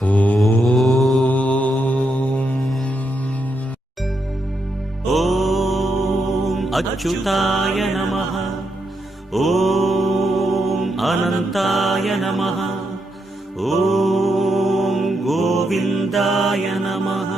ॐ अच्युताय नमः ॐ अनन्ताय नमः ॐ गोविन्दाय नमः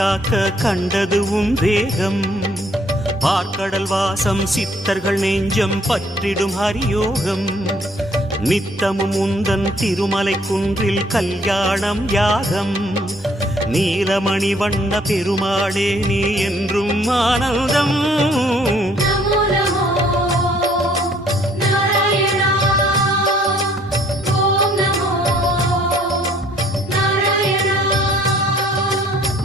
காக்க கண்டது உம் வேகம் பார்க்கடல் வாசம் சித்தர்கள் நெஞ்சம் பற்றிடும் ஹரியோகம் நித்தமும் உந்தன் திருமலை குன்றில் கல்யாணம் யாகம் நீலமணி வண்ண பெருமாளே நீ என்றும் ஆனந்தம்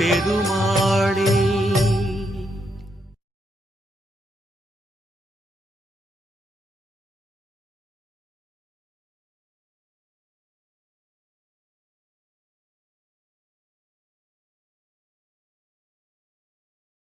பெருமாடே